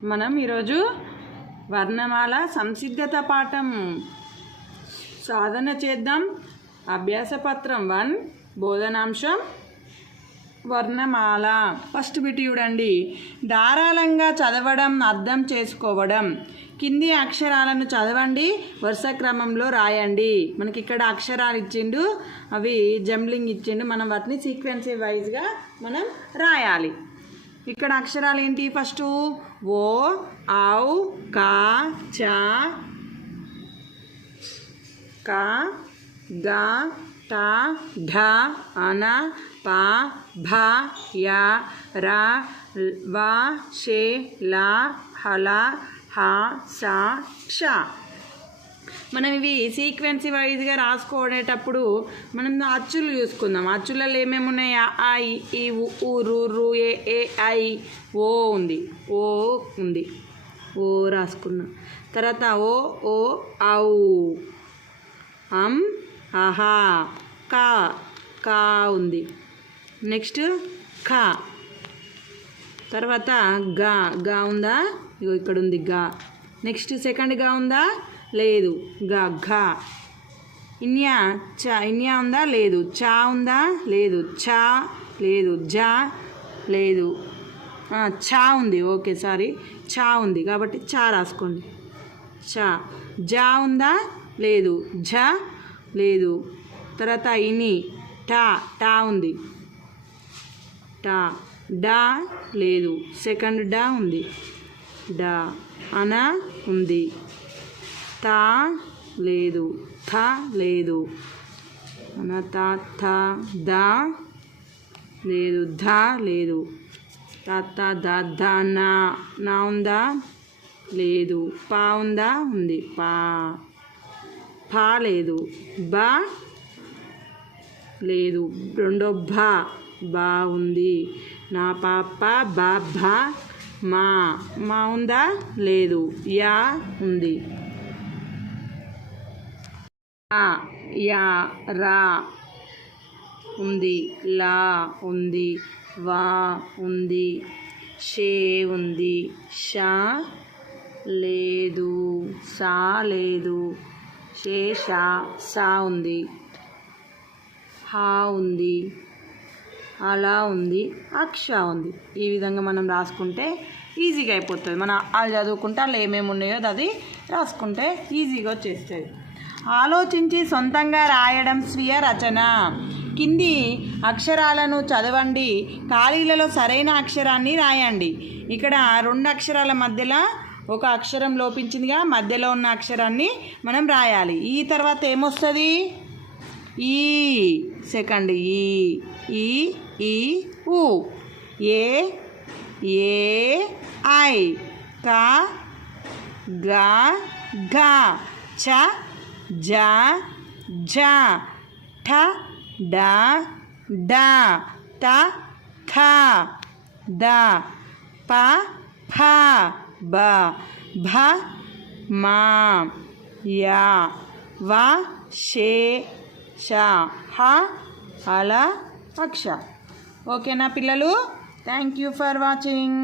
మనం ఈరోజు వర్ణమాల సంసిద్ధత పాఠం సాధన చేద్దాం. అభ్యాస పత్రం 1 బోధనాంశం వర్ణమాల. ఫస్ట్ బిట్ చూడండి. ధారాళంగా చదవడం, అర్థం చేసుకోవడం. కింది అక్షరాలను చదవండి, వరుస క్రమంలో రాయండి. మనకి ఇక్కడ అక్షరాలు ఇచ్చిండు, అవి జంబ్లింగ్ ఇచ్చిండు. మనం వాటిని సీక్వెన్స్ వైజ్గా మనం రాయాలి. ఇక్కడ అక్షరాలు ఏంటి? ఫస్ట్ ఓ, ఔ, కా, చ, క, గ, ట, ఢ, అన, ప, భ, య, ర, వ, షే, ల, హల, హ, స, క్ష. మనం ఇవి సీక్వెన్స్ వైజ్గా రాసుకునేటప్పుడు మనం అచ్చులు చూసుకుందాం. అచ్చులలో ఏమేమి ఉన్నాయి? ఐ, ఈ, ఉ, రు, రు, ఏ, ఐ, ఓ ఉంది, ఓ ఉంది, ఓ రాసుకున్నాం. తర్వాత ఓ, ఔ, అహా, కా ఉంది. నెక్స్ట్ ఖ. తర్వాత గా ఉందా? ఇగో ఇక్కడ ఉంది గా. నెక్స్ట్ సెకండ్ గా ఉందా? లేదు. ఘ. ఇన్యా ఉందా? లేదు. చా ఉందా? లేదు. చా లేదు. జా లేదు. చా ఉంది. ఓకే, సారీ, చా ఉంది కాబట్టి చా రాసుకోండి. చా. జా ఉందా? లేదు. ఝ లేదు. తర్వాత ఇని, టా ఉంది. టా. డా లేదు. సెకండ్ డా ఉంది. డా. అన ఉంది. తా లేదు. థ లేదు. అన, థ, దా లేదు. ధ లేదు. త, ద, నా ఉందా? లేదు. పా ఉందా? ఉంది. పా లేదు. బా లేదు. రెండో బా ఉంది. నా పాప భ, మా ఉందా? లేదు. యా ఉంది. యా, రా ఉంది. లా ఉంది. వా ఉంది. షే ఉంది. షా లేదు. సా లేదు. సా ఉంది. హా ఉంది. అలా ఉంది. అక్ష ఉంది. ఈ విధంగా మనం రాసుకుంటే ఈజీగా అయిపోతుంది. మనం వాళ్ళు చదువుకుంటే వాళ్ళు ఏమేమి ఉన్నాయో అది రాసుకుంటే ఈజీగా వచ్చేస్తుంది. ఆలోచించి సొంతంగా రాయడం స్వీయ రచన. కింది అక్షరాలను చదవండి, ఖాళీలలో సరైన అక్షరాన్ని రాయండి. ఇక్కడ 2 అక్షరాల మధ్యలో ఒక అక్షరం లోపించిందిగా, మధ్యలో ఉన్న అక్షరాన్ని మనం రాయాలి. ఈ తర్వాత ఏమొస్తుంది? ఈ. సెకండ్ ఈ, ఊ. ఏ, ఐ. క, ఘ, చ, జ, ఠ, డ, త, థ, ద, ప, ఫ, బ, భ, మా, యా, వ, షే, ష, హ, అల, అక్ష. ఓకేనా పిల్లలు? Thank you for watching.